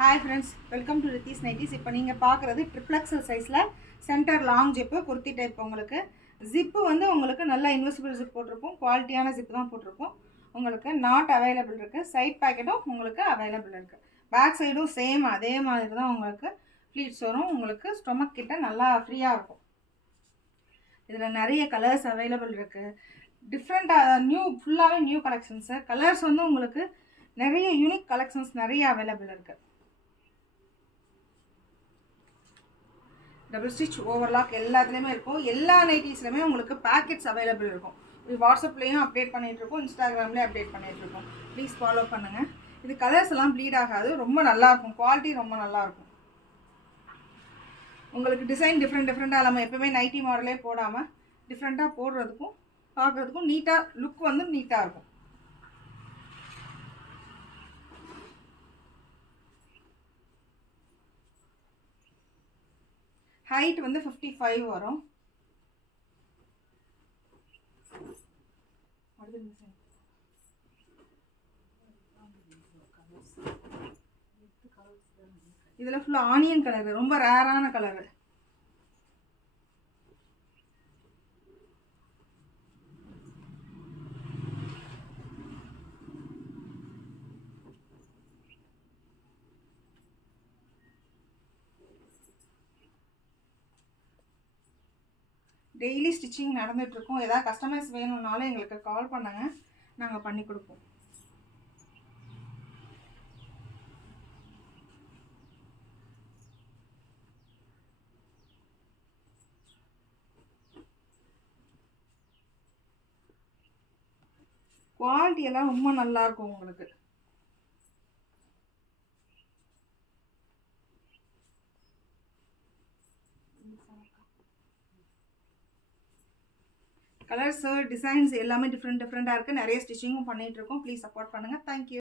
Hi friends, welcome to Ritheesh nighties. இப்போ நீங்கள் பார்க்குறது ட்ரிப்ளெக்ஸல் சைஸில் centre long zip kurti type. உங்களுக்கு ஜிப்பு வந்து உங்களுக்கு நல்லா இன்வெசிபிள் ஜிப் போட்டிருக்கும், குவாலிட்டியான ஜிப்பு தான் போட்டிருக்கும். உங்களுக்கு நாட் அவைலபிள் இருக்குது. சைட் பேக்கெட்டும் உங்களுக்கு அவைலபிள் இருக்குது. பேக் சைடும் சேம் அதே மாதிரி தான் உங்களுக்கு ஃப்ளீட்ஸ் வரும். உங்களுக்கு ஸ்டொமக் கிட்ட நல்லா ஃப்ரீயாக இருக்கும். இதில் நிறைய கலர்ஸ் அவைலபிள் இருக்குது. டிஃப்ரெண்ட்டாக நியூ ஃபுல்லாகவே நியூ கலெக்ஷன்ஸு. கலர்ஸ் வந்து உங்களுக்கு நிறைய யூனிக் கலெக்ஷன்ஸ் நிறைய அவைலபிள் இருக்குது. டபுள் ஸ்டிச் ஓவர்லாக் எல்லாத்துலேயுமே இருக்கும். எல்லா நைட்டிஸ்லையுமே உங்களுக்கு பேக்கெட்ஸ் அவைலபிள் இருக்கும். வாட்ஸ்அப்லேயும் அப்டேட் பண்ணிகிட்ருக்கோம், இன்ஸ்டாகிராம்லேயும் அப்டேட் பண்ணிகிட்ருக்கோம். ப்ளீஸ் ஃபாலோ பண்ணுங்கள். இது கலர்ஸ் எல்லாம் ப்ளீட் ஆகாது, ரொம்ப நல்லாயிருக்கும். குவாலிட்டி ரொம்ப நல்லாயிருக்கும். உங்களுக்கு டிசைன் டிஃப்ரெண்ட்டாக இல்லாமல் எப்போவுமே நைட்டி மாடலே போடாமல் டிஃப்ரெண்ட்டாக போடுறதுக்கும் பார்க்குறதுக்கும் நீட்டாக லுக் வந்து நீட்டாக இருக்கும். ஹைட் வந்து 55 வரும். இதில் ஃபுல்லாக ஆனியன் கலரு, ரொம்ப ரேரான கலரு. Daily stitching நடந்துகிட்ருக்கோம். எதாவது கஸ்டமைஸ் வேணும்னாலும் எங்களுக்கு கால் பண்ணுங்கள், நாங்கள் பண்ணி கொடுப்போம். குவாலிட்டி எல்லாம் ரொம்ப நல்லாயிருக்கும் உங்களுக்கு. கலர்ஸ் டிசைன்ஸ் எல்லாமே டிஃப்ரெண்ட்டாக இருக்குது. நிறைய ஸ்டிச்சிங்கும் பண்ணிகிட்ருக்கோம். ப்ளீஸ் சப்போர்ட் பண்ணுங்கள். தேங்க்யூ.